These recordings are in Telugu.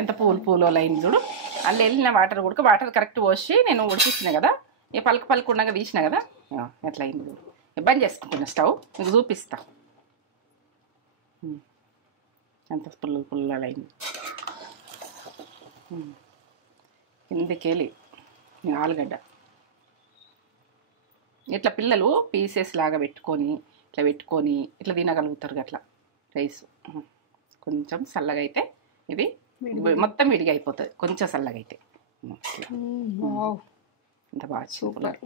ఎంత పూలు అయింది చూడు. అందులో వెళ్ళిన వాటర్ కరెక్ట్ పోసి నేను ఉడికిస్తున్నా కదా, ఈ పలుకు ఉండగా తీసిన కదా, ఎట్లా అయింది చూడు. బంద్ చేసుకుంటున్నా స్టవ్, మీకు చూపిస్తా ఎంత పుల్ల అయింది. కిందకెళ్ళి ఆలుగడ్డ ఇట్లా పిల్లలు పీసెస్ లాగా పెట్టుకొని ఇట్లా తినగలుగుతారు. అట్లా రైస్ కొంచెం చల్లగా అయితే ఇది మొత్తం విడిగా అయిపోతుంది. కొంచెం చల్లగా అయితే ఎంత బాగా చూపులర్.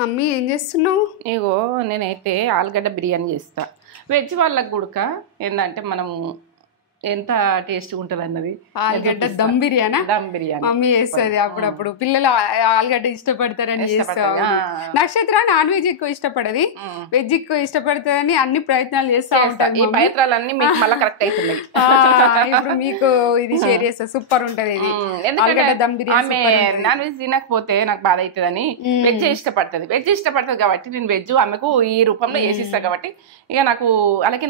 మమ్మీ ఏం చేస్తున్నావు? ఇగో నేనైతే ఆలుగడ్డ బిర్యానీ చేస్తా. వెజ్ వాళ్ళకి కూడా ఏంటంటే మనము ఎంత టేస్ట్గా ఉంటుంది అన్నది. ఆలుగడ్డ దమ్ బిర్యానీ మమ్మీ చేస్తుంది అప్పుడప్పుడు. పిల్లలు ఆలుగడ్డ ఇష్టపడతారని చేస్తావు. నక్షత్ర నాన్ వెజ్ ఎక్కువ ఇష్టపడది, వెజ్ ఎక్కువ ఇష్టపడుతుందని అన్ని ప్రయత్నాలు చేస్తా ఉంటాను. ఇప్పుడు మీకు ఇది షేర్ చేస్తా, సూపర్ ఉంటది ఇది ఆలుగడ్డ దమ్ బిర్యానీ. నాన్ వెజ్ తినకపోతే నాకు బాధ అవుతుందని వెజ్ ఇష్టపడుతుంది కాబట్టి నేను వెజ్ ఆమెకు ఈ రూపంలో వేసిస్తా. కాబట్టి ఇక నాకు అలాగే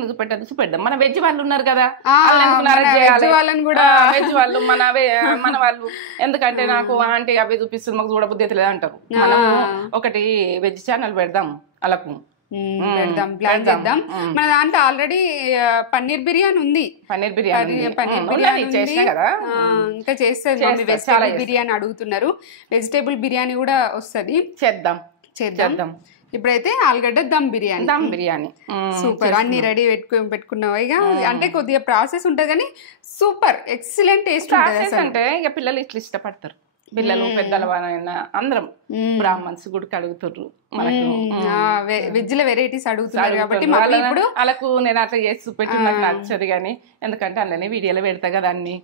చూపెడదాం. మన వెజ్ వాళ్ళు ఉన్నారు కదా, వాళ్ళని కూడా వెజ్ వాళ్ళు మన వాళ్ళు ఎందుకంటే నాకు ఆంటీ అవి చూపిస్తుంది మాకు చూడబుద్ధి అయితే అంటారు. మనం ఒకటి వెజ్ ఛానల్ పెడదాం, అలాకు ప్లాన్ చేద్దాం. మన దాంట్లో ఆల్రెడీ పన్నీర్ బిర్యానీ ఉంది. పన్నీర్ బిర్యానీ ఇంకా చేస్తుంది. వెజిటేబుల్ బిర్యానీ అడుగుతున్నారు, వెజిటేబుల్ బిర్యానీ కూడా వస్తుంది. చేద్దాం. ఇప్పుడైతే ఆలుగడ్డ దమ్ బిర్యానీ సూపర్. అన్ని రెడీ పెట్టుకున్నావు ఇక. అంటే కొద్దిగా ప్రాసెస్ ఉంటుంది కానీ సూపర్ ఎక్సలెంట్ టేస్ట్ అంటే ఇక పిల్లలు ఇట్లా ఇష్టపడతారు. పిల్లలు పెద్దల వాళ్ళైనా అందరం బ్రాహ్మణ్స్ గుడికి అడుగుతారు. వెజ్ లో వెరైటీస్ అడుగుతున్నారు కాబట్టి ఇప్పుడు వాళ్ళకు నేను అట్లా చేసి పెట్టి నాకు నచ్చదు కానీ, ఎందుకంటే అందులోనే వీడియోలో పెడతా కదా అన్ని.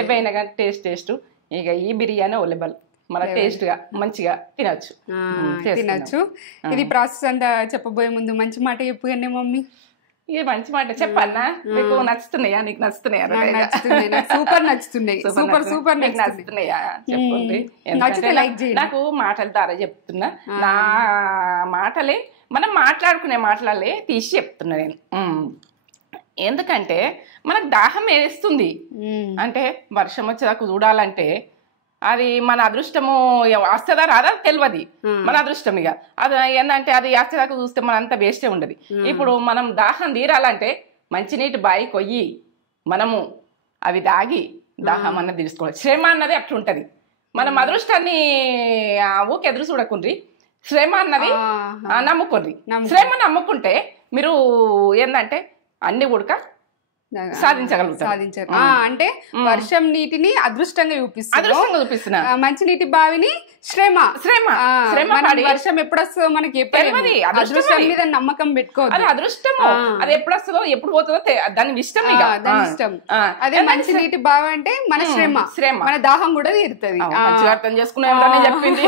ఏవైనా కానీ టేస్ట్ ఇక ఈ బిర్యానీ అవైలబుల్, మన టేస్ట్ గా మంచిగా తినచ్చు. ఇది ప్రాసెస్ అంతా చెప్పబోయే ముందు మంచి మాట చెప్పు అండి మమ్మీ. ఇది మంచి మాట చెప్పన్నా? మీకు నచ్చుతున్నాయా? నీకు నచ్చుతున్నాయా? సూపర్ నచ్చుతున్నాయి. సూపర్ నచ్చుతున్నాయా చెప్పండి. నాకు మాటల ద్వారా చెప్తున్నా, నా మాటలే మనం మాట్లాడుకునే మాటలే తీసి చెప్తున్నా నేను. ఎందుకంటే మనకు దాహం వేస్తుంది. అంటే వర్షం వచ్చేదాకా చూడాలంటే అది మన అదృష్టము వస్తుందా రాదా తెలియదు, మన అదృష్టం. ఇక అది ఏంటంటే అది వచ్చేదాకా చూస్తే మన అంత వేస్టే ఉండదు. ఇప్పుడు మనం దాహం తీరాలంటే మంచినీటి బాయి కొయ్యి మనము అవి తాగి దాహం అన్నది తీసుకోవాలి. శ్రమ అన్నది అట్లుంటది. మనం అదృష్టాన్ని ఊకి ఎదురు చూడకుండ్రి, శ్రమ అన్నది నమ్ముకోండి. శ్రమ నమ్ముకుంటే మీరు ఏంటంటే అన్ని ఉడక సాధించారు. అంటే వర్షం నీటిని అదృష్టంగా చూపిస్తున్నా, మంచి నీటి బావిని శ్రమ. వర్షం ఎప్పుడు వస్తుందో మనకి అదృష్టం మీద నమ్మకం పెట్టుకోవద్దు. అది అదృష్టం, అది ఎప్పుడు వస్తుందో ఎప్పుడు పోతుందో దాని ఇష్టం. అదే మంచి నీటి బావి అంటే మన శ్రమ, మన దాహం కూడా తీరుతుంది. అర్థం చేసుకున్నా చెప్పింది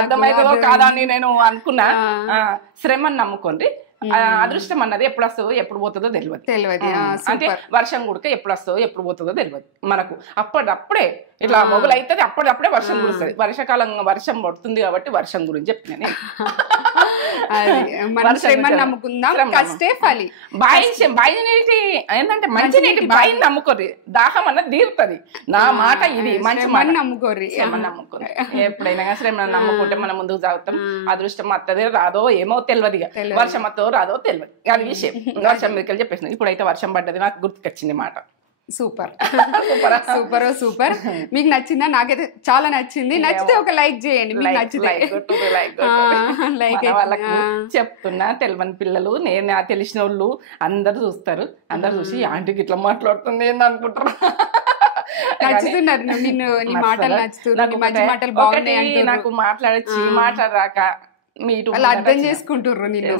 అర్థమైందో కాదా అని నేను అనుకున్నా. శ్రమని నమ్ముకోండి, అదృష్టం అన్నది ఎప్పుడు వస్తుందో ఎప్పుడు పోతుందో తెలియదు. అంటే వర్షం కూడా ఎప్పుడు వస్తుందో ఎప్పుడు పోతుందో తెలియదు మనకు. అప్పుడప్పుడే ఇట్లా మొగులు అవుతుంది, అప్పుడప్పుడే వర్షం కురుస్తుంది. వర్షాకాలం వర్షం పడుతుంది కాబట్టి వర్షం గురించి చెప్తున్నాను. ఏంటంటే మంచి నీటి బాయిని నమ్ముకోర్రి, దాహం అన్నది తీరుతుంది. నా మాట ఇది, మంచి మాట నమ్ముకోర్రి. నమ్ముకోరు ఎప్పుడైనా శ్రమ నమ్ముకుంటే మనం ముందుకు సాగుతాం. అదృష్టం వస్తుంది రాదో ఏమో తెలియదు, ఇక వర్షం వస్తుందో రాదో తెలియదు. అది విషయం. వర్షం మీదకి చెప్పేసిన ఇప్పుడైతే వర్షం పడ్డది, నాకు గుర్తుకొచ్చింది మాట. సూపర్. మీకు నచ్చిందా? నాకైతే చాలా నచ్చింది. నచ్చితే ఒక లైక్ చేయండి. మీకు నచ్చితే చెప్తున్నా, తెలియని పిల్లలు నేను తెలిసిన వాళ్ళు అందరు చూస్తారు. అందరు చూసి ఆంటీకి ఇట్లా మాట్లాడుతుంది ఏంది అనుకుంటారు. నచ్చుతున్నారు నిన్ను, నీ మాటలు నచ్చుతున్నాయి, మంచి మాటలు బాగున్నాయి. నాకు మాట్లాడరాక వాళ్ళు అర్థం చేసుకుంటారు నిన్ను,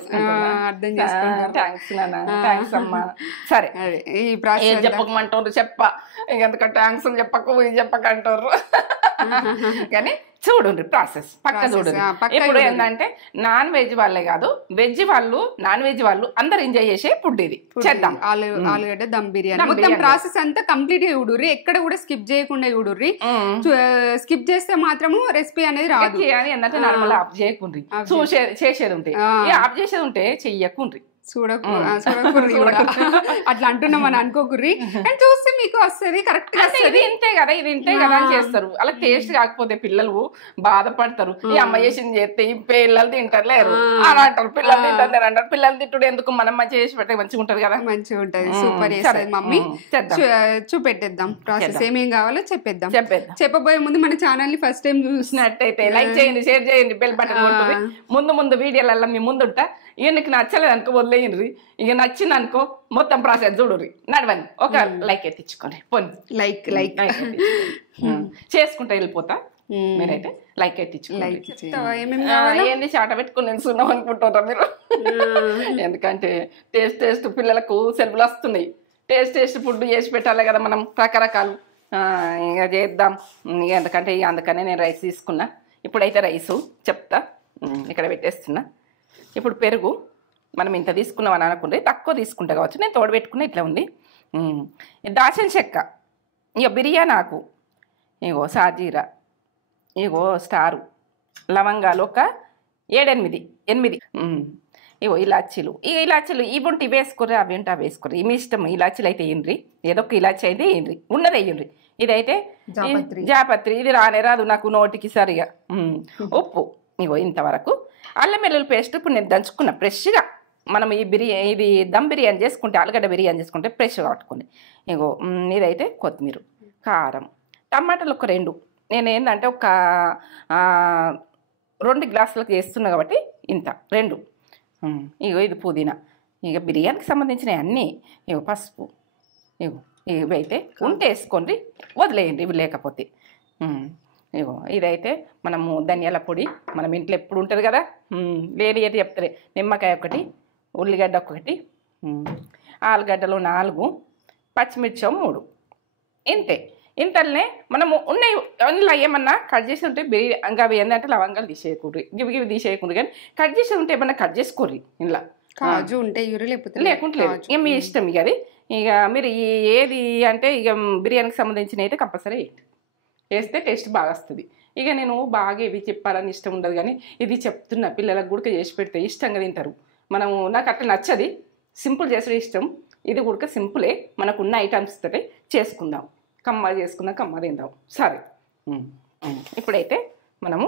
అర్థం చేసుకుంటారు. థ్యాంక్స్ అమ్మా. సరే ఈ ప్రాసెస్ చెప్పకమంటారు, ఎందుకంటే థ్యాంక్స్ చెప్పకు ఇది చెప్పకంటారు. కానీ చూడండి ప్రాసెస్ పక్క చూడండి. ఇప్పుడు ఏంటంటే నాన్ వెజ్ వాళ్ళే కాదు, వెజ్ వాళ్ళు నాన్ వెజ్ వాళ్ళు అందరు ఎంజాయ్ చేసే ఫుడ్ ఇది. చేద్దాం. ఆలుగడ్డ దమ్ బిర్యానీ మొత్తం ప్రాసెస్ అంతా కంప్లీట్ గా చూడుర్రి, ఎక్కడ కూడా స్కిప్ చేయకుండా చూడుర్రి. స్కిప్ చేస్తే మాత్రము రెసిపీ అనేది రాదు. ఏంటంటే నార్మల్ ఆఫ్ చేయకుండ్రి, చేసేది ఉంటే ఆఫ్ చేసేది ఉంటే చెయ్యకుండ్రి. చూడకుర్రి అట్లా అంటున్నాం అని అనుకోకుర్రి, కానీ చూస్తే మీకు వస్తుంది కరెక్ట్ గా. ఇది ఇంతే కదా, ఇది ఇంతే కదా అని చేస్తారు. అలా టేస్ట్ కాకపోతే పిల్లలు బాధపడతారు. ఈ అమ్మ చేసింది చేస్తే ఈ పిల్లలు తింటారు అని అంటారు. పిల్లలు తింటారు అంటారు. పిల్లలు తింటుడు ఎందుకు, మనం మంచిగా చేసి పెడితే మంచిగా ఉంటది కదా. మంచిగా ఉంటది. సూపర్ చేస్తుంది మమ్మీ. చూపెట్టేద్దాం ప్రాసెస్ ఏమేం కావాలో చెప్పేద్దాం. చెప్పబోయే ముందు మన ఛానల్ ని ఫస్ట్ టైం చూసినట్టయితే లైక్ చేయండి, షేర్ చేయండి, బెల్ బటన్ కొట్టుర్రి. ముందు వీడియోలలో మీ ముందుంటా. ఇక నీకు నచ్చలేదు అనుకో వదిలేయండి, ఇక నచ్చింది అనుకో మొత్తం ప్రాసెస్ చూడుర్రి. నడవండి, ఒక లైక్ ఎత్తించుకోండి. పోనీ లైక్ చేసుకుంటా వెళ్ళిపోతా. మీరైతే లైక్ ఎత్తించుకోండి. ఏంది చాట పెట్టుకుని నిలుస్తున్నాం అనుకుంటారా మీరు? ఎందుకంటే టేస్ట్ పిల్లలకు సెలవులు వస్తున్నాయి. టేస్ట్ ఫుడ్ చేసి పెట్టాలి కదా మనం, రకరకాలు. ఇక చేద్దాం. ఎందుకంటే అందుకనే నేను రైస్ తీసుకున్నా. ఇప్పుడైతే రైసు చెప్తా, ఇక్కడ పెట్టేస్తున్నా. ఇప్పుడు పెరుగు మనం ఇంత తీసుకున్నాం అని అనుకుంటే తక్కువ తీసుకుంటా కావచ్చు, నేను తోడబెట్టుకున్నా. ఇట్లా ఉంది. దాల్చిన చెక్క, ఇక బిర్యానీ ఆకు, ఇగో సాజీరా, ఇగో స్టారు, లవంగాలు ఒక 7-8 ఇగో ఇలాచీలు. ఇక ఇలాచీలు ఇవి ఉంటే ఇవి వేసుకోర్రి, అవి ఉంటే అవి వేసుకోర్రి, మీ ఇష్టం. ఇలాచీలు అయితే వేయండి, ఏదో ఒక ఇలాచీ అయితే వేయండి, ఉన్నది వేయండి. ఇదైతే జాపత్రి, ఇది రానే రాదు నాకు నోటికి సరిగా. ఉప్పు ఇగో ఇంతవరకు. అల్లం వెల్లుల్లి పేస్ట్ ఇప్పుడు నేను దంచుకున్నా ఫ్రెష్గా. మనం ఇది దమ్ బిర్యానీ చేసుకుంటే, ఆలుగడ్డ బిర్యానీ చేసుకుంటే ఫ్రెష్గా పట్టుకోండి. ఇగో ఇదైతే కొత్తిమీర, కారం, టమాటాలు ఒక 2. నేను ఏంటంటే ఒక 2 గ్లాసులకు చేస్తున్నా కాబట్టి ఇంత 2. ఇగో ఇది పుదీనా, ఇక బిర్యానీకి సంబంధించినవి అన్నీ. ఇగో పసుపు, ఇగో ఇవి అయితే ఉంటే వేసుకోండి, వదిలేయండి ఇవి లేకపోతే. ఇగో ఇదైతే మనము ధనియాల పొడి, మనం ఇంట్లో ఎప్పుడు ఉంటుంది కదా, వేరే ఏది చెప్తారు. నిమ్మకాయ 1, ఉల్లిగడ్డ 1, ఆలుగడ్డలు 4, పచ్చిమిర్చి 3. ఇంతలోనే మనము ఉన్నాయి. అందులో ఏమన్నా కట్ చేసి ఉంటే ఇంకా అవి ఏంటంటే లవంగాలు తీసేయకూడదు, ఇవి తీసేయకూడదు. కానీ కట్ చేసి ఉంటే ఏమన్నా కట్ చేసుకోర్రి. ఇంట్లో కాజు ఉంటే లేకుంటే ఇక మీ ఇష్టం. ఇక అది ఇక మీరు ఏది అంటే ఇక బిర్యానీకి సంబంధించిన అయితే కంపల్సరీ వేస్తే టేస్ట్ బాగా వస్తుంది. ఇక నేను బాగా ఇవి చెప్పాలని ఇష్టం ఉండదు, కానీ ఇది చెప్తున్నా. పిల్లలకు గుడక చేసి పెడితే ఇష్టంగా తింటారు. మనము నాకు అట్లా నచ్చది, సింపుల్ చేసే ఇష్టం. ఇది గుడక సింపులే, మనకున్న ఐటమ్స్ తోటే చేసుకుందాం. కమ్మ చేసుకుందాం, కమ్మ తిందాం. సరే, ఇప్పుడైతే మనము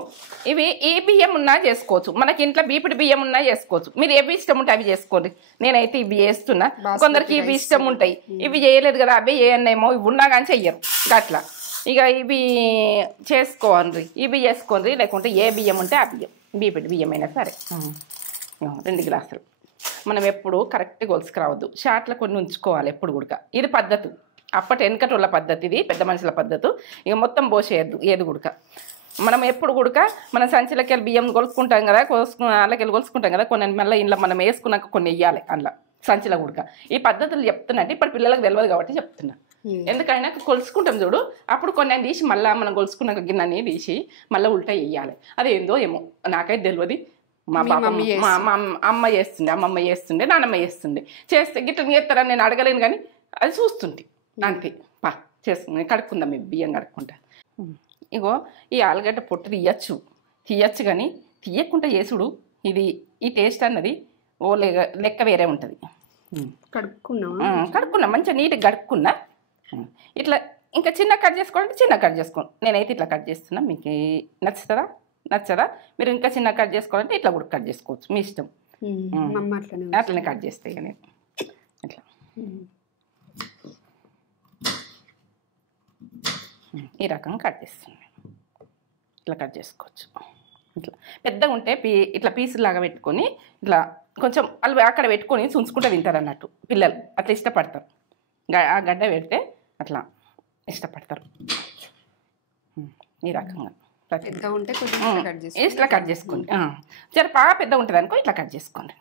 ఇవి ఏ బియ్యం ఉన్నా చేసుకోవచ్చు. మనకి ఇంట్లో బీపిడి బియ్యం ఉన్నా చేసుకోవచ్చు. మీరు ఏవి ఇష్టం ఉంటే అవి చేసుకోండి. నేనైతే ఇవి చేస్తున్నా. కొందరికి ఇవి ఇష్టం ఉంటాయి, ఇవి చేయలేదు కదా, అవి ఏమో ఇవి ఉన్నా కానీ చెయ్యరు అట్లా. ఇక ఇవి చేసుకోండి, ఇవి చేసుకోండి. లేకుంటే ఏ బియ్యం ఉంటే ఆ బియ్యం, బీపిడి బియ్యం అయినా సరే. 2 గ్లాసులు. మనం ఎప్పుడు కరెక్ట్గా కొలుసుకురావద్దు, షార్ట్లో కొన్ని ఉంచుకోవాలి ఎప్పుడు కూడా. ఇది పద్ధతి, అప్పటి వెనకటోళ్ళ పద్ధతి, ఇది పెద్ద మనుషుల పద్ధతి. ఇక మొత్తం పోసేయద్దు ఏది గుడక. మనం ఎప్పుడు గుడక మన సంచిలకెళ్ళి బియ్యం కొలుసుకుంటాం కదా, అల్లకెళ్ళి కొలుసుకుంటాం కదా, కొన్ని మళ్ళీ ఇంట్లో మనం వేసుకున్నాక కొన్ని వెయ్యాలి అందులో సంచిలో గుడక. ఈ పద్ధతులు చెప్తున్నట్టు ఇప్పుడు పిల్లలకు తెలియదు కాబట్టి చెప్తున్నా. ఎందుకైనా కొలుసుకుంటాం చూడు, అప్పుడు కొన్ని తీసి మళ్ళీ మనం కొలుసుకున్నాక గిన్నెని తీసి మళ్ళీ ఉల్టా వేయాలి. అదేందో ఏమో నాకైతే తెలియదు. మా అమ్మ చేస్తుండే, అమ్మమ్మ చేస్తుండే, నాన్నమ్మ చేస్తే గిట్ల చేస్తారని నేను అడగలేను, కానీ అది చూస్తుంటే అంతే. చేసుకుని కడుక్కుందాం, మీ బియ్యం కడుక్కుంటా. ఇగో ఈ ఆలుగడ్డ పొట్టు తీయచ్చు కానీ తీయకుండా చేసుడు ఇది ఈ టేస్ట్ అన్నది ఓ లెక్క వేరే ఉంటుంది. కడుక్కున్నా మంచిగా నీట్గా కడుక్కున్నా. ఇట్లా ఇంకా చిన్న కట్ చేసుకోవాలంటే చిన్న కట్ చేసుకోండి. నేనైతే ఇట్లా కట్ చేస్తున్నా. మీకు నచ్చదా? మీరు ఇంకా చిన్న కట్ చేసుకోవాలంటే ఇట్లా కూడా కట్ చేసుకోవచ్చు, మీ ఇష్టం. అట్లనే కట్ చేస్తే ఇక నేను ఇట్లా ఈ రకంగా కట్ చేస్తున్నాను. ఇట్లా కట్ చేసుకోవచ్చు. ఇట్లా పెద్దగా ఉంటే ఇట్లా పీసులాగా పెట్టుకొని ఇట్లా కొంచెం వాళ్ళు అక్కడ పెట్టుకొని చుంచుకుంటూ తింటారు అన్నట్టు పిల్లలు. అట్లా ఇష్టపడతారు. ఆ గడ్డ పెడితే అట్లా ఇష్టపడతారు. ఈ రకంగా ఇట్లా కట్ చేసుకోండి. జర బాగా పెద్ద ఉంటుంది అనుకో ఇట్లా కట్ చేసుకోండి.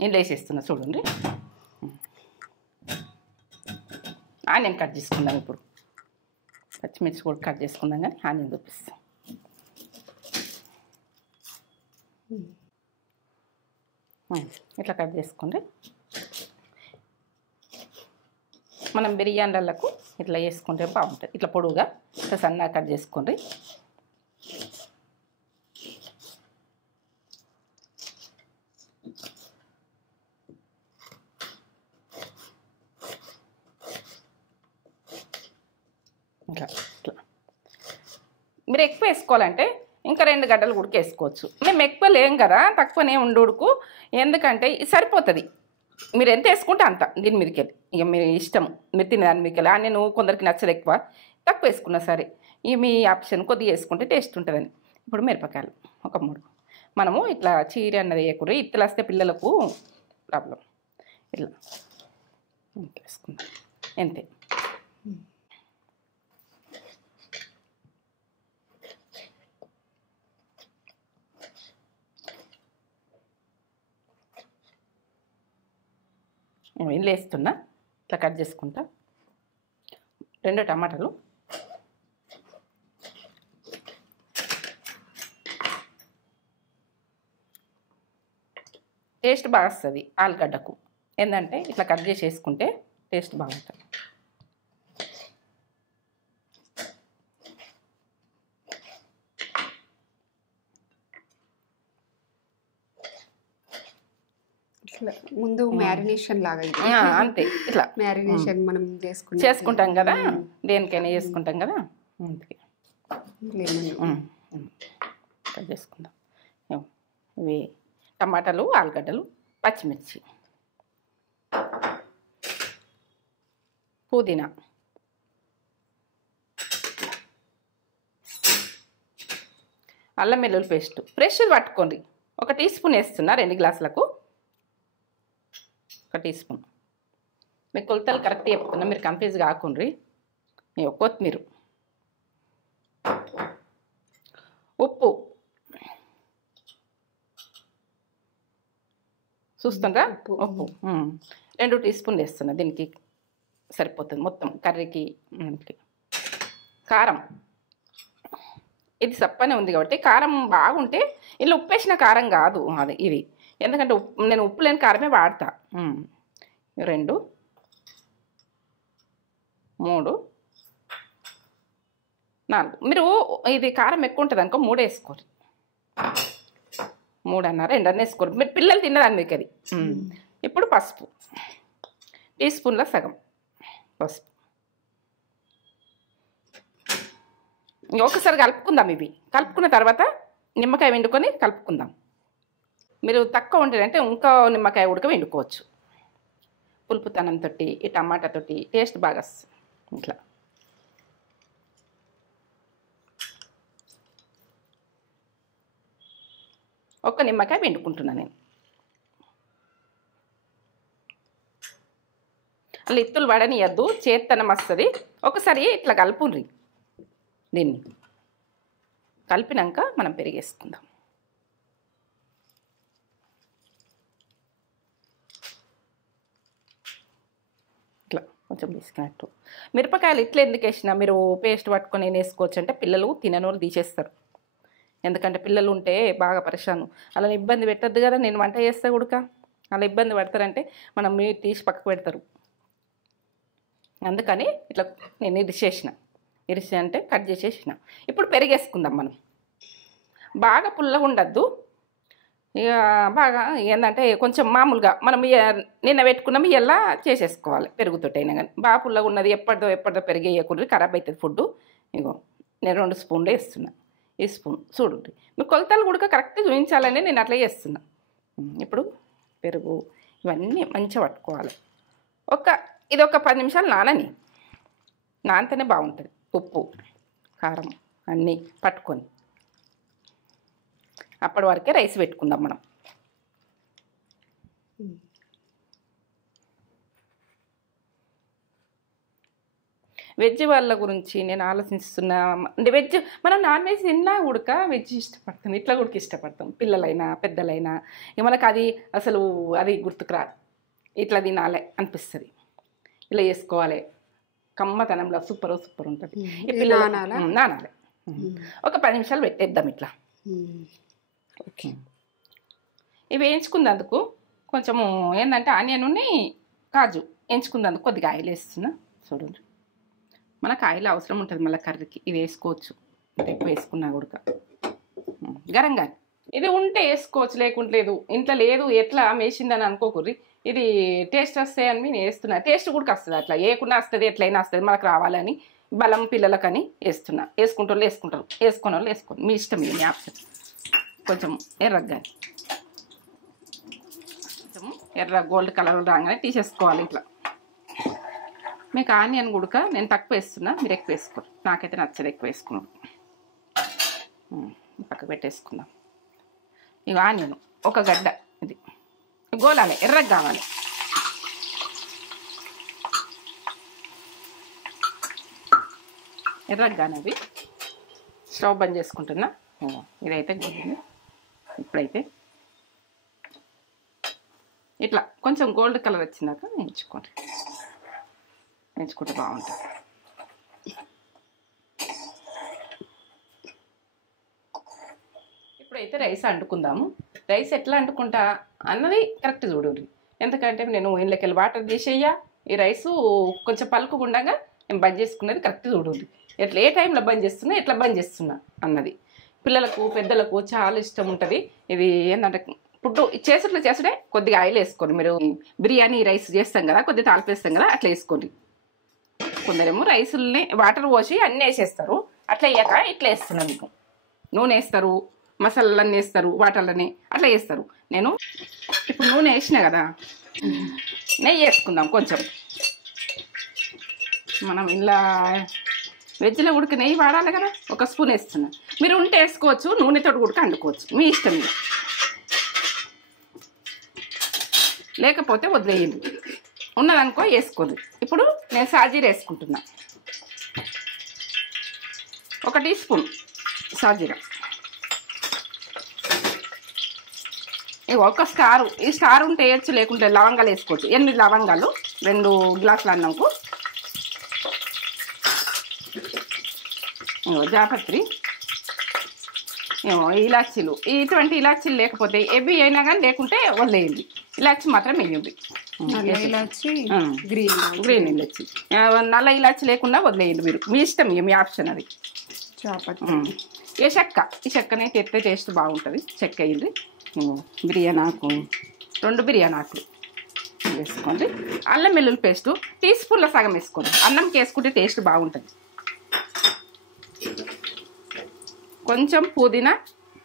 నేను వేసేస్తున్నా చూడండి. నేను కట్ చేసుకుందాం ఇప్పుడు. పచ్చిమిర్చి కూడా కట్ చేసుకుందాం, కానీ ఆనియన్ చూపిస్తాం. ఇట్లా కట్ చేసుకోండి. మనం బిర్యానీలకు ఇట్లా వేసుకుంటే బాగుంటుంది. ఇట్లా పొడువుగా ఇట్లా సన్నగా కట్ చేసుకోండి. ఇట్లా ఇట్లా మీరు ఎక్కువ వేసుకోవాలంటే ఇంకా 2 గడ్డలు ఉడికి వేసుకోవచ్చు. మేము ఎక్కువ లేం కదా, తక్కువనే ఉడుకు. ఎందుకంటే సరిపోతుంది. మీరు ఎంత వేసుకుంటే అంత దీని మీదకి వెళ్ళి ఇక మీరు ఇష్టం, మీరు తినేదాన్ని మీకు వెళ్ళి. నేను కొందరికి నచ్చదు ఎక్కువ, తక్కువ వేసుకున్నా సరే. ఇక మీ ఆప్షన్ కొద్దిగా వేసుకుంటే టేస్ట్ ఉంటుందని. ఇప్పుడు మిరపకాయలు ఒక 3. మనము ఇట్లా చీర అన్నది వేయకూడదు, ఇత్తలు వస్తే పిల్లలకు ప్రాబ్లం. ఇట్లా వేసుకుందాం అంతే. ఇల్లు వేస్తున్నా, ఇట్లా కట్ చేసుకుంటా. 2 టమాటాలు, టేస్ట్ బాగా వస్తుంది ఆలుగడ్డకు. ఏంటంటే ఇట్లా కట్ చేసి వేసుకుంటే టేస్ట్ బాగుంటుంది. ముందు మ్యారినేషన్ లాగా అంతే. ఇట్లా మ్యారినేషన్ మనం చేసుకుంటాం కదా, దేనికైనా చేసుకుంటాం కదా, అందుకే కట్ చేసుకుందాం. ఇవి టమాటాలు, ఆలుగడ్డలు, పచ్చిమిర్చి, పుదీనా, అల్లం వెల్లుల్లి పేస్ట్ ఫ్రెష్ పట్టుకోండి. 1 టీ స్పూన్ వేస్తున్నా 2 గ్లాసులకు. 1 టీ స్పూన్. మీకు కొలతలు కరెక్ట్ చెప్తున్నా, మీరు కన్ఫ్యూజ్ కాకుండ్రి. కొత్తిమీర, ఉప్పు చూస్తుండ్రా, ఉప్పు 2 టీ స్పూన్లు వేస్తున్నా. దీనికి సరిపోతుంది మొత్తం కర్రీకి. కారం, ఇది సప్పనే ఉంది కాబట్టి కారం బాగుంటే, ఇలా ఉప్పు వేసిన కారం కాదు అది ఇది. ఎందుకంటే నేను ఉప్పు లేని కారమే వాడతా. 2, 3, 4. మీరు ఇది కారం ఎక్కువ ఉంటుంది అనుకో 3 వేసుకోరు. 3 అన్నారు, 2 అన్న వేసుకోరు. మీరు పిల్లలు తిన్నదాన్ని మీకు అది. ఇప్పుడు పసుపు, టీ స్పూన్ల సగం పసుపు. ఒకసారి కలుపుకుందాం. ఇవి కలుపుకున్న తర్వాత నిమ్మకాయ వండుకొని కలుపుకుందాం. మీరు తక్కువ వండారంటే ఇంకో నిమ్మకాయ ఉడక వండుకోవచ్చు. పులుపుతనంతో ఈ టమాటాతో టేస్ట్ బాగా వస్తుంది. ఇట్లా ఒక్క నిమ్మకాయ వండుకుంటున్నాను నేను. అలా ఇత్తులు పడనియద్దు, చేత్తనం వస్తుంది. ఒకసారి ఇట్లా కలుపుండ్రి. దీన్ని కలిపినాక మనం పెరిగేసుకుందాం. ఇట్లా కొంచెం వేసుకున్నట్టు. మిరపకాయలు ఇట్లా ఎందుకు వేసినా, మీరు పేస్ట్ పట్టుకొని వేసుకోవచ్చు అంటే పిల్లలు తిననోళ్ళు తీసేస్తారు. ఎందుకంటే పిల్లలు ఉంటే బాగా పరేషాను. అలా ఇబ్బంది పెట్టద్దు కదా. నేను వంట చేస్తే ఉడక అలా ఇబ్బంది పడతారంటే మనం మీరు తీసి పక్కకు పెడతారు. అందుకని ఇట్లా నేను ఇరిసి అంటే కట్ చేసేసిన. ఇప్పుడు పెరిగేసుకుందాం మనం. బాగా పుల్లగా ఉండద్దు, ఇక బాగా ఏంటంటే కొంచెం మామూలుగా మనం నిన్న పెట్టుకున్నాము ఇలా చేసేసుకోవాలి. పెరుగుతోటైనా కానీ బాగా పుల్లగా ఉన్నది ఎప్పటిదో పెరిగేయకుండా ఖరాబ్ అవుతుంది ఫుడ్. ఇగో నేను 2 స్పూన్లు వేస్తున్నా. ఈ స్పూన్ చూడండి, మీరు కొలతలు కూడా కరెక్ట్గా చూపించాలని నేను అట్లా చేస్తున్నా. ఇప్పుడు పెరుగు ఇవన్నీ మంచిగా పట్టుకోవాలి. ఇది ఒక 10 నిమిషాలు నానితేనే బాగుంటుంది. ఉప్పు కారం అన్నీ పట్టుకొని అప్పటి వరకే రైస్ పెట్టుకుందాం మనం. వెజ్ వాళ్ళ గురించి నేను ఆలోచిస్తున్నా. అంటే వెజ్ మనం నాన్ వెజ్ తిన్నా ఉడక వెజ్ ఇష్టపడతాం, ఇట్లా కూడా ఇష్టపడతాం. పిల్లలైనా పెద్దలైనా ఇక మనకు అసలు అది గుర్తుకు రాదు. ఇట్లా తినాలి అనిపిస్తుంది. ఇలా చేసుకోవాలి. కమ్మతనంలో సూపర్ ఉంటుంది. ఈ పిల్లలు నానాలి. ఒక 10 నిమిషాలు పెట్టేద్దాం ఇట్లా. ఓకే. ఇవి వేయించుకున్నందుకు కొంచెము ఏంటంటే ఆనియన్ కాజు వేయించుకున్నందుకు కొద్దిగా ఆయిల్ వేస్తున్నా. చూడండి, మనకు ఆయిల్ అవసరం ఉంటుంది మళ్ళీ కర్రీకి. ఇవి వేసుకోవచ్చు, ఎక్కువ వేసుకున్నా కూడా గరంగా. ఇది ఉంటే వేసుకోవచ్చు, లేకుంటే లేదు. ఇంట్లో లేదు ఎట్లా వేసిందని అనుకోకూరి. ఇది టేస్ట్ వస్తాయని నేను వేస్తున్నా. టేస్ట్ కూడా వస్తుంది, అట్లా వేయకుండా వస్తుంది, ఎట్లయినా వస్తుంది. మనకు రావాలని బలం పిల్లలకని వేస్తున్నా. వేసుకుంటారు వేసుకునే వాళ్ళు వేసుకోండి, మీ ఇష్టం. మీ ఆప్షన్. కొంచెం ఎర్రగా కొంచెం ఎర్ర గోల్డ్ కలర్ రాగానే తీసేసుకోవాలి ఇట్లా. మీకు ఆనియన్ గుడక నేను తక్కువ వేస్తున్నా, మీరు ఎక్కువ వేసుకోరు. నాకైతే నచ్చదు ఎక్కువ వేసుకున్నాం. పక్కకు పెట్టేసుకుందాం. ఇక ఆనియన్ ఒక గడ్డ, ఇది గోలాలి, ఎర్రగా కావాలి. ఎర్రగానేది స్టవ్ బంద్ చేసుకుంటున్నా. ఇదైతే గోలింది. ఇప్పుడైతే ఇట్లా కొంచెం గోల్డ్ కలర్ వచ్చినాక వేయించుకుంటే బాగుంటుంది. ఇప్పుడైతే రైస్ వండుకుందాము. రైస్ ఎట్లా వండుకుంటా అన్నది కరెక్ట్ చూడండి. ఎందుకంటే నేను ఇంట్లోకి వాటర్ తీసేయ్యా. ఈ రైసు కొంచెం పలుకుగుండగా నేను బంద్ చేసుకున్నది కరెక్ట్ చూడండి. ఎట్లా ఏ టైంలో బంద్ చేస్తున్నా, ఎట్లా బంద్ చేస్తున్నా అన్నది. పిల్లలకు పెద్దలకు చాలా ఇష్టం ఉంటుంది. ఇది ఏంటంటే ఇప్పుడు చేసుడే కొద్దిగా ఆయిల్ వేసుకోండి. మీరు బిర్యానీ రైస్ చేస్తాం కదా, కొద్దిగా తాలిపేస్తాం కదా, అట్లా వేసుకోండి. కొందరేమో రైసుల్ని వాటర్ పోసి అన్నీ వేసేస్తారు. అట్లా వేయక ఇట్లా వేస్తున్నాను. మీకు నూనె వేస్తారు, మసాలాలన్నీ వేస్తారు, వాటర్లని అట్లా వేస్తారు. నేను ఇప్పుడు నూనె వేసినా కదా, నెయ్యి వేసుకుందాం కొంచెం. మనం ఇలా వెజ్లో ఉడికి నెయ్యి వాడాలి కదా, ఒక స్పూన్ వేస్తున్నా. మీరు ఉంటే వేసుకోవచ్చు, నూనెతో ఉడక వండుకోవచ్చు, మీ ఇష్టం. మీద లేకపోతే వదిలేయండి, ఉన్నదనుకో వేసుకోదు. ఇప్పుడు నేను సాజీర వేసుకుంటున్నా. 1 టీ స్పూన్ సాజీర. ఒక స్టారు, ఈ స్టార్ ఉంటే వేయచ్చు, లేకుంటే లవంగాలు వేసుకోవచ్చు. 8 లవంగాలు 2 గ్లాసుల అన్నంకు. జాపత్రి, ఇలాచీలు. ఇటువంటి ఇలాచీలు లేకపోతే ఎవి అయినా కానీ, లేకుంటే వదిలేయండి. ఇలాచి మాత్రం వేయండి. గ్రీన్ ఇలాచి, నల్ల ఇలాచి లేకుండా వదిలేయండి. మీరు మీ ఇష్టం, మీ ఆప్షన్ అది. ఈ చెక్కనైతే ఎత్తే టేస్ట్ బాగుంటుంది. చెక్క అయింది. బిర్యానీ ఆకు 2 బిర్యానీ ఆకులు వేసుకోండి. అల్లం వెల్లుల్లి పేస్టు టీ స్పూన్లో సగం వేసుకోండి. అన్నంకి వేసుకుంటే టేస్ట్ బాగుంటుంది. కొంచెం పుదీనా,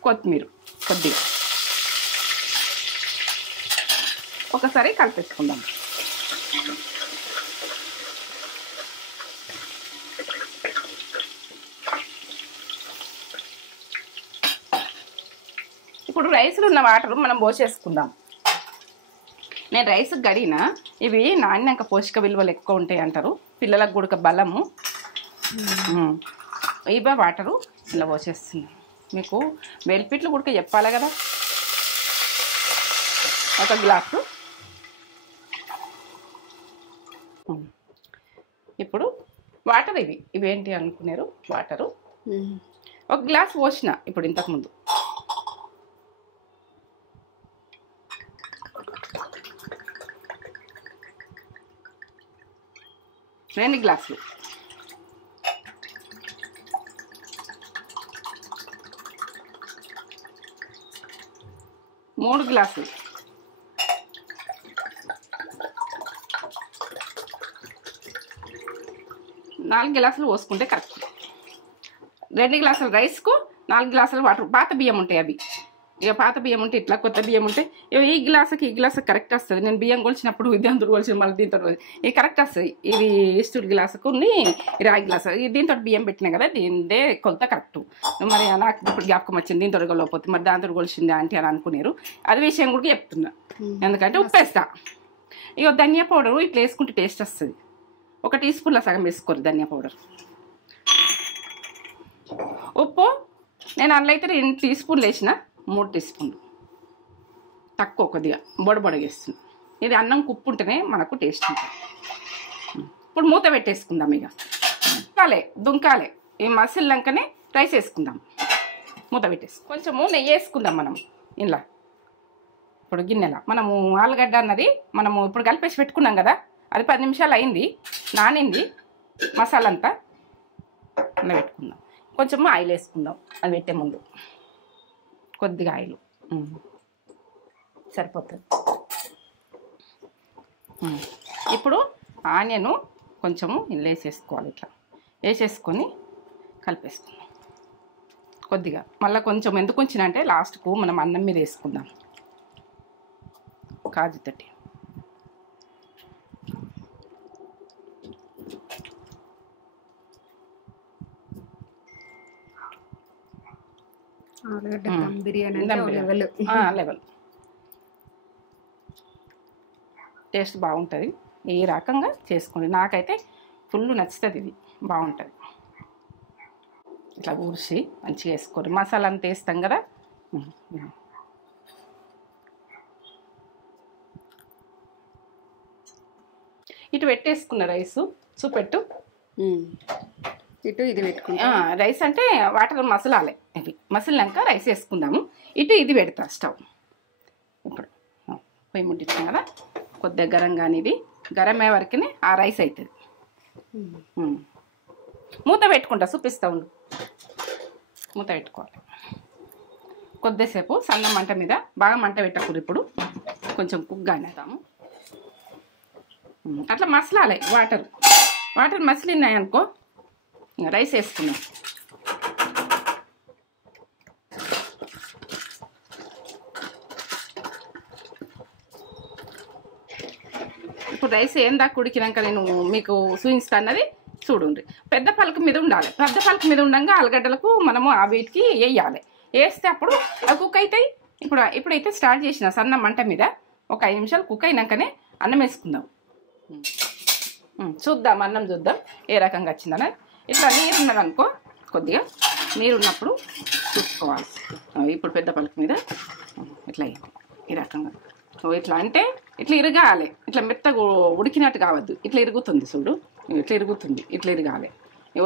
కొత్తిమీర కొద్దిగా ఒకసారి కలిపేసుకుందాం. ఇప్పుడు రైస్లో ఉన్న వాటర్ మనం పోసేసుకుందాం. నేను రైస్ గడినా ఇవి నాణ్యాక పోషక విలువలు ఎక్కువ ఉంటాయి అంటారు. పిల్లలకు కూడా బలము. ఇవే వాటరు ఇలా పోసేస్తున్నాం. మీకు వెల్పిట్లు కూడా చెప్పాలి కదా, 1 గ్లాసు. ఇప్పుడు వాటర్ ఇవేంటి అనుకున్నారు. వాటరు 1 గ్లాస్ పోసిన ఇప్పుడు ఇంతకుముందు. రెండు గ్లాసులు. మూడు గ్లాసులు. 4 గ్లాసులు పోసుకుంటే కరెక్ట్. 2 గ్లాసుల రైస్కు 4 గ్లాసుల వాటర్. పాత బియ్యం ఉంటాయి అవి. ఇక పాత బియ్యం ఉంటే ఇట్లా, కొత్త బియ్యం ఉంటే ఈ గ్లాసుకి కరెక్ట్ వస్తుంది. నేను బియ్యం కొలిచినప్పుడు దీంతో కొలిచిన మళ్ళీ దీంతో ఇది కరెక్ట్ వస్తుంది. ఇది స్టీల్ గ్లాసుకు రాగి గ్లాసు దీంతో బియ్యం పెట్టినా కదా, దీందే కొలత కరెక్ట్. మరి నాకు ఇప్పుడు జ్ఞాపకం వచ్చింది, దీంతో కొలకపోతే మరి దాంతో కొలిచింది ఆంటీ అని అనుకున్నారు. అది విషయం కూడా చెప్తున్నా. ఎందుకంటే ఉప్పు వేస్తా. ఇక ధనియా పౌడరు ఇట్లా వేసుకుంటే టేస్ట్ వస్తుంది. 1 టీ స్పూన్లో సగం వేసుకోరు ధనియా పౌడర్. ఉప్పు నేను అందులో అయితే 2 టీ స్పూన్లు వేసిన, 3 టీ స్పూన్లు తక్కువ, కొద్దిగా బొడబొడగేస్తుంది. ఇది అన్నం ఉప్పు ఉంటేనే మనకు టేస్ట్ ఉంటుంది. ఇప్పుడు మూత పెట్టేసుకుందాం. ఇక దుంకాలే ఈ మసిలినాకనే రైస్ వేసుకుందాం. మూత పెట్టేసి కొంచెము నెయ్యి వేసుకుందాం మనం ఇలా. ఇప్పుడు గిన్నెల మనము ఆలుగడ్డ అన్నది మనము ఇప్పుడు కలిపేసి పెట్టుకున్నాం కదా, అది 10 నిమిషాలు అయింది, నానింది మసాలా అంతా. అలా పెట్టుకుందాం. కొంచెము ఆయిల్ వేసుకుందాం అది పెట్టే ముందు, కొద్దిగా ఆయిల్ సరిపోతుంది. ఇప్పుడు ఆనియను కొంచెము ఇలా వేసేసుకోవాలి. ఇట్లా వేసేసుకొని కలిపేసుకుందాం కొద్దిగా. మళ్ళీ కొంచెం ఎందుకు ఉంచినంటే లాస్ట్కు మనం అన్నం మీద వేసుకుందాం కాజుతోటి. లెవెల్ టేస్ట్ బాగుంటుంది. ఈ రకంగా చేసుకోండి. నాకైతే ఫుల్ నచ్చుతుంది, ఇది బాగుంటుంది. ఇట్లా ఊరిసి మంచిగా వేసుకోండి. మసాలా అంతా వేస్తాం కదా. ఇటు పెట్టేసుకున్న రైసు చూపెట్టు. ఇటు ఇది పెట్టుకుంటా. రైస్ అంటే వాటర్ మసలాలే, ఇవి మసిలినాక రైస్ వేసుకుందాము. ఇటు ఇది పెడతా స్టవ్. ఇప్పుడు పొయ్యి ముట్టించాం కదా, కొద్దిగా గరం కానీ ఇది గరం అయ్యే వరకు ఆ రైస్ అవుతుంది. మూత పెట్టుకుంటా, చూపిస్తా ఉండు. మూత పెట్టుకోవాలి కొద్దిసేపు సన్న మంట మీద. బాగా మంట పెట్టకూడదు. ఇప్పుడు కొంచెం కుక్ అనేద్దాము. అట్లా మసలాలి. వాటర్ మసిలినాయి అనుకో, రైస్ వేసుకున్నాం. ఇప్పుడు రైస్ ఏం దాకా ఉడికినాక నేను మీకు చూపిస్తా అన్నది చూడండి. పెద్ద పలక మీద ఉండాలి. పెద్ద పలక మీద ఉండగా ఆలుగడ్డలకు మనము ఆ వీటికి వేయాలి. వేస్తే అప్పుడు అవి కుక్ అవుతాయి. ఇప్పుడైతే స్టార్ట్ చేసిన సన్న మంట మీద ఒక 5 నిమిషాలు కుక్ అయినాకనే అన్నం వేసుకుందాం. చూద్దాం, అన్నం చూద్దాం ఏ రకంగా వచ్చిందని. ఇట్లా నీరు ఉన్నదనుకో, కొద్దిగా నీరు ఉన్నప్పుడు చూసుకోవాలి. ఇప్పుడు పెద్ద పలక మీద ఇట్లా ఈ రకంగా ఇట్లా అంటే ఇట్లా ఇరగాలి. ఇట్లా మెత్తగా ఉడికినట్టు కావద్దు. ఇట్లా ఇరుగుతుంది చూడు, ఇట్లా ఇరుగుతుంది. ఇట్లా ఇరగాలి.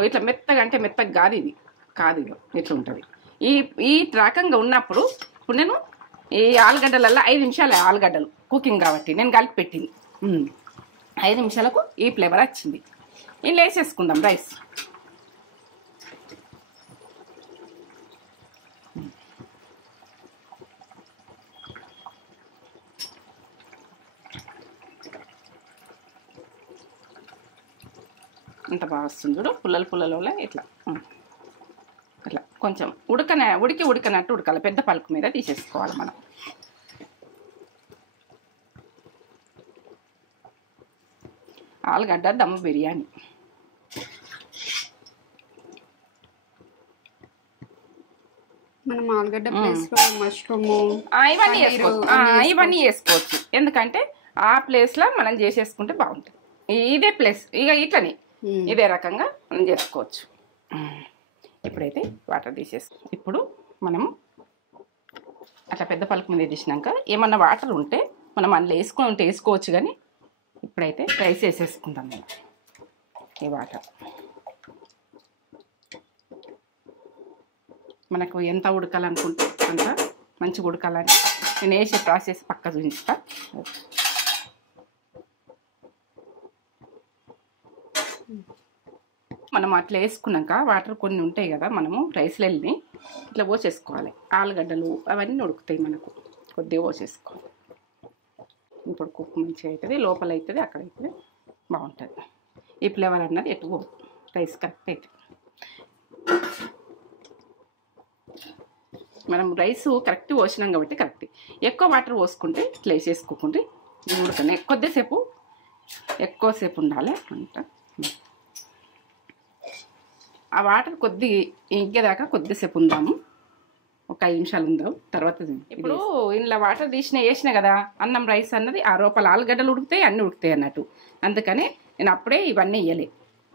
ఇట్లా మెత్తగా అంటే మెత్తగా కాదు, ఇది కాదు, ఇట్లా ఉంటుంది. ఈ రకంగా ఉన్నప్పుడు ఇప్పుడు నేను ఈ ఆలుగడ్డలల్లో 5 నిమిషాలు ఆలుగడ్డలు కుకింగ్ కాబట్టి నేను కలిపి పెట్టింది. 5 నిమిషాలకు ఈ ఫ్లేవర్ వచ్చింది. ఇలా వేసేసుకుందాం రైస్. ఇంత బాగా వస్తుంది చూడు, పుల్లల ఇట్లా ఇట్లా కొంచెం ఉడికినట్టు ఉడకాలి. పెద్ద పలుకు మీద తీసేసుకోవాలి మనం. ఆలుగడ్డ దమ్ బిర్యానీ. మనం ఆలుగడ్డ ప్లేస్లో మష్రూము ఇవన్నీ వేసుకోవచ్చు. ఎందుకంటే ఆ ప్లేస్లో మనం చేసేసుకుంటే బాగుంటుంది. ఇదే ప్లేస్ ఇక ఇట్లని ఇదే రకంగా మనం చేసుకోవచ్చు. ఇప్పుడైతే వాటర్ తీసేసుకో. ఇప్పుడు మనము అట్లా పెద్ద పలుకు మీద తీసినాక ఏమన్నా వాటర్ ఉంటే మనం అందులో వేసుకోవచ్చు. కానీ ఇప్పుడైతే రైస్ వేసేసుకుందాం. మనం ఈ వాటర్ మనకు ఎంత ఉడకాలనుకుంటే అంత మంచిగా ఉడకాలని నేను వేసే ప్రాసెస్ పక్క చూపిస్తా. మనం అట్లా వేసుకున్నాక వాటర్ కొన్ని ఉంటాయి కదా, మనము రైస్లో వెళ్ళి ఇట్లా పోసేసుకోవాలి. ఆలుగడ్డలు అవన్నీ ఉడుకుతాయి మనకు, కొద్దిగా పోసేసుకోవాలి. ఇప్పుడు కుక్ మంచిగా అవుతుంది, లోపల అవుతుంది, అక్కడ అవుతుంది, బాగుంటుంది. ఈ ఫ్లేవర్ అన్నది ఎటు రైస్ కరెక్ట్ అవుతుంది. మనం రైస్ కరెక్ట్ పోసినాం కాబట్టి కరెక్ట్. ఎక్కువ వాటర్ పోసుకుంటే ఇట్లా వేసేసుకోకుంటే ఉడకనే ఎక్కువసేపు ఉండాలి అంట. ఆ వాటర్ ఇంకేదాకా కొద్దిసేపు ఉందాము. ఒక 5 నిమిషాలు ఉందాం. తర్వాత ఇప్పుడు ఇంట్లో వాటర్ వేసిన కదా, అన్నం రైస్ అన్నది ఆ లోపల ఆలుగడ్డలు ఉడుకుతాయి, అన్నీ ఉడుకుతాయి అన్నట్టు. అందుకని నేను అప్పుడే ఇవన్నీ వేయలే.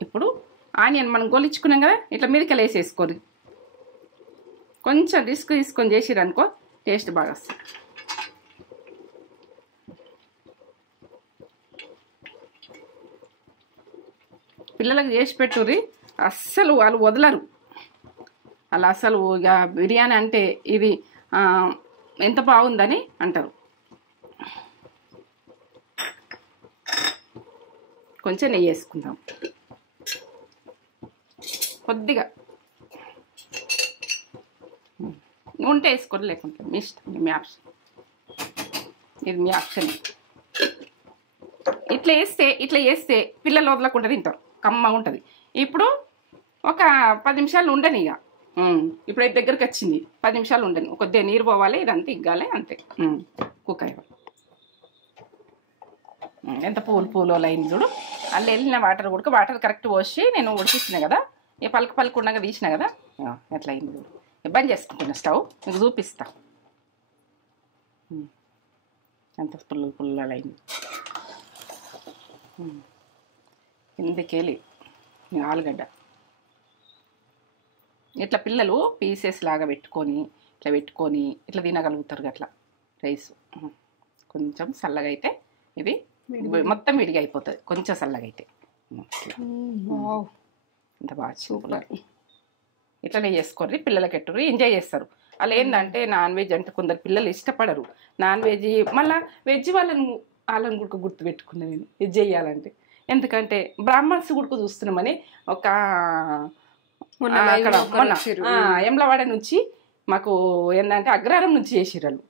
ఇప్పుడు ఆనియన్ మనం గోలించుకున్నాం కదా, ఇట్లా మీదకి వేసేసుకోరు. కొంచెం రిస్క్ తీసుకొని చేసిరనుకో టేస్ట్ బాగా వస్తుంది. పిల్లలకు చేసి పెట్టుర్రి, అస్సలు వాళ్ళు వదలరు. అలా అసలు ఇక బిర్యానీ అంటే ఇది ఎంత బాగుందని అంటారు. కొంచెం నెయ్యి వేసుకుందాం, కొద్దిగా ఉంటే వేసుకోండి, లేకుంటే మీ ఇష్టం, మీ ఆప్షన్. ఇది మీ ఆప్షన్. ఇట్లా వేస్తే పిల్లలు వదలకుండా తింటారు, కమ్మగా ఉంటుంది. ఇప్పుడు ఒక 10 నిమిషాలు ఉండని. ఇక ఇప్పుడు దగ్గరికి వచ్చింది, 10 నిమిషాలు ఉండని. కొద్దిగా నీరు పోవాలి, ఇదంతా ఇగ్గాలి, అంతే. కుక్ అయ్యాలి. ఎంత పూలు అయింది చూడు. అందులో వెళ్ళిన వాటర్ కరెక్ట్ పోసి నేను ఉడికించిన కదా, ఈ పలుకు ఉండగా తీసిన కదా, ఎట్లా అయింది చూడు. బంద్ చేసుకుంటున్నా స్టవ్, మీకు చూపిస్తా. ఎంత పుల్లలు అయింది. ఇందుకెళ్ళి ఆలుగడ్డ ఇట్లా పిల్లలు పీసెస్ లాగా పెట్టుకొని ఇట్లా తినగలుగుతారు. అట్లా రైస్ కొంచెం చల్లగా అయితే ఇది మొత్తం విడిగా అయిపోతుంది, కొంచెం చల్లగా అయితే. ఇంత బాగా సూపర్. ఇట్లనే చేసుకోండి, పిల్లలకి ఎట్టుర్రు, ఎంజాయ్ చేస్తారు. అలా ఏంటంటే నాన్ వెజ్ అంటే కొందరు పిల్లలు ఇష్టపడరు. నాన్ వెజ్ మళ్ళీ వెజ్ వాళ్ళని కూడా గుర్తుపెట్టుకున్నా నేను వెజ్ చేయాలంటే. ఎందుకంటే బ్రాహ్మణ్స్ కూడా చూస్తున్నామని ఒక అక్కడ మొన్న ఎమ్లవాడ నుంచి మాకు ఏంటంటే అగ్రహారం నుంచి చేసిర్రు.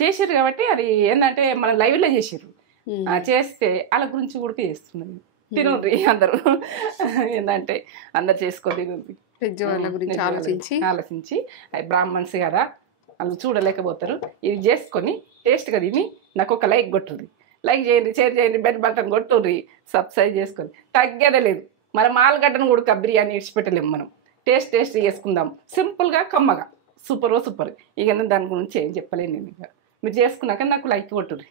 చేసిర్రు కాబట్టి అది ఏంటంటే మన లైవ్లో చేసిర్రు. చేస్తే వాళ్ళ గురించి కూడా చేస్తున్నాను. తినండి అందరూ, ఏంటంటే అందరు చేసుకోండి. వాళ్ళ గురించి ఆలోచించి బ్రాహ్మణ్స్ కదా వాళ్ళు చూడలేకపోతారు. ఇది చేసుకొని టేస్ట్గా తిని నాకు ఒక లైక్ కొట్టుర్రి, లైక్ చేయండి, షేర్ చేయండి, బెల్ బటన్ కొట్టుర్రి, సబ్స్క్రైబ్ చేసుకొని. తగ్గేదే లేదు. మనం ఆలుగడ్డను కూడా బిర్యానీ ఇడిచిపెట్టలేము. మనం టేస్ట్ చేసుకుందాం, సింపుల్గా కమ్మగా సూపర్. ఇక దాని గురించి ఏం చెప్పలేను నేను. ఇక మీరు చేసుకున్నాక నాకు లైక్ కొట్టుర్రి.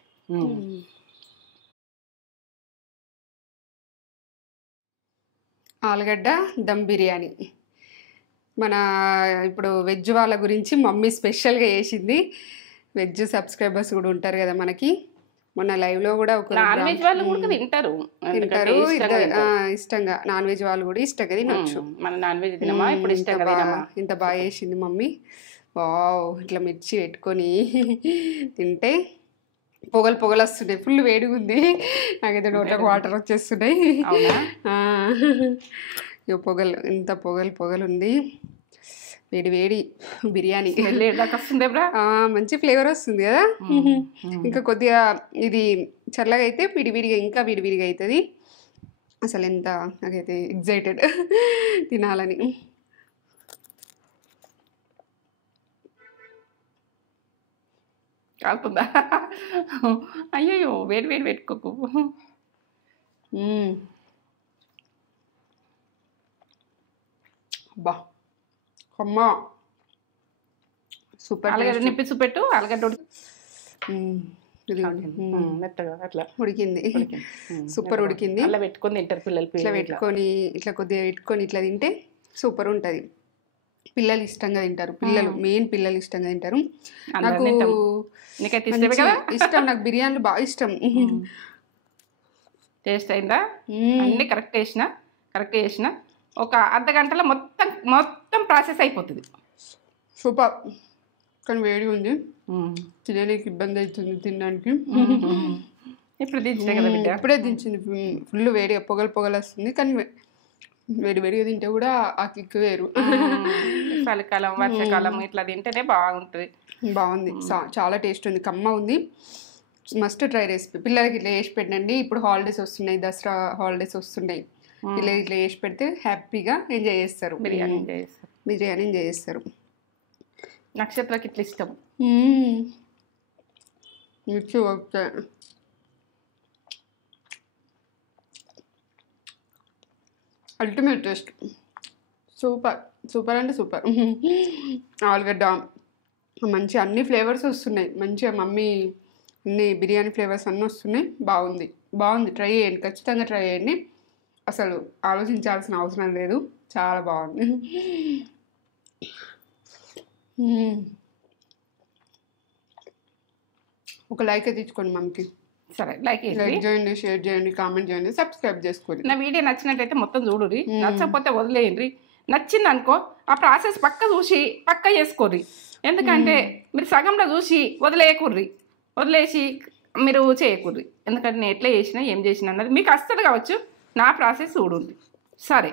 ఆలుగడ్డ దమ్ బిర్యానీ మన ఇప్పుడు వెజ్ వాళ్ళ గురించి మమ్మీ స్పెషల్గా చేసింది. వెజ్ సబ్స్క్రైబర్స్ కూడా ఉంటారు కదా మనకి. మొన్న లైవ్లో కూడా ఒక నాన్ వెజ్ వాళ్ళు కూడా తింటారు ఇష్టంగా. నాన్ వెజ్ వాళ్ళు కూడా ఇష్టంగా తినొచ్చు. మన నాన్ వెజ్ తినమా ఇప్పుడు ఇష్టంగా. ఇంత బాగా చేసింది మమ్మీ. వావ్, ఇట్లా మిర్చి పెట్టుకొని తింటే పొగలు వస్తున్నాయి. ఫుల్ వేడిగా ఉంది, నాకైతే నోట్లోకి వాటర్ వచ్చేస్తున్నాయి. ఇక ఇంత పొగలు ఉంది. వేడి బిర్యానీ మంచి ఫ్లేవర్ వస్తుంది కదా. ఇంకా కొద్దిగా ఇది చల్లగా అయితే విడివిడిగా ఇంకా విడివిడిగా అవుతుంది. అసలు ఎంత నాకైతే ఎగ్జైటెడ్ తినాలని. కాలుతుందా? అయ్యో వేడి పెట్టుకోకు. అబ్బా అమ్మా సూపర్. ఆలుగడ్డ నిప్పి చూపెట్టు. ఆలుగడ్డ మెత్తగా అట్లా ఉడికింది, సూపర్ ఉడికింది. అలా పెట్టుకొని తింటారు పిల్లలు. ఇట్లా పెట్టుకొని ఇట్లా కొద్దిగా పెట్టుకొని ఇట్లా తింటే సూపర్ ఉంటుంది. పిల్లలు ఇష్టంగా తింటారు. మెయిన్ పిల్లలు ఇష్టంగా తింటారు. నాకు ఇష్టం, నాకు బిర్యానీలు బాగా ఇష్టం. టేస్ట్ అయిందా? అన్నీ కరెక్ట్ చేసిన ఒక అర్ధ గంటలో మొత్తం ప్రాసెస్ అయిపోతుంది. సూపర్. కానీ వేడి ఉంది, తినడానికి ఇబ్బంది అవుతుంది తినడానికి. ఇప్పుడు దించే కదా బిడ్డ, ఇప్పుడే దించింది. ఫుల్ వేడిగా పొగలు వస్తుంది. కానీ వేడిగా తింటే కూడా ఆ కిక్ వేరు. చలికాలం వర్షాకాలం ఇట్లా తింటేనే బాగుంటుంది. బాగుంది, చాలా టేస్ట్ ఉంది, కమ్మ ఉంది. Must try recipe. పిల్లలకి ఇట్లా చేసి పెట్టండి. ఇప్పుడు హాలిడేస్ వస్తున్నాయి, దసరా హాలిడేస్ వస్తున్నాయి. పిల్లలు ఇట్లా చేసి పెడితే హ్యాపీగా ఎంజాయ్ చేస్తారు. బిర్యానీ ఎంజాయ్ చేస్తారు. నక్షత్రకి ఇట్లా ఇష్టం. మిర్చి ఓకే. Ultimate taste. సూపర్ అంటే సూపర్. ఆలుగడ్డ మంచి అన్ని ఫ్లేవర్స్ వస్తున్నాయి. మంచిగా మమ్మీ అన్ని బిర్యానీ ఫ్లేవర్స్ అన్నీ వస్తున్నాయి. బాగుంది. ట్రై చేయండి, ఖచ్చితంగా ట్రై చేయండి. అసలు ఆలోచించాల్సిన అవసరం లేదు, చాలా బాగుంది. ఒక లైక్ తీసుకోండి మమ్మీకి. సరే లైక్ చేయండి, షేర్ చేయండి, కామెంట్ చేయండి, సబ్స్క్రైబ్ చేసుకోండి. నా వీడియో నచ్చినట్టయితే మొత్తం చూడుర్రి, నచ్చకపోతే వదిలేయండి. నచ్చింది అనుకో ఆ ప్రాసెస్ పక్క చేసుకోర్రి. ఎందుకంటే మీరు సగంలో చూసి వదిలేసి మీరు చేయకూర్రి. ఎందుకంటే నేను ఎట్లా చేసినా ఏం చేసినా అన్నది మీకు వస్తుంది కావచ్చు. నా ప్రాసెస్ చూడండి. సరే.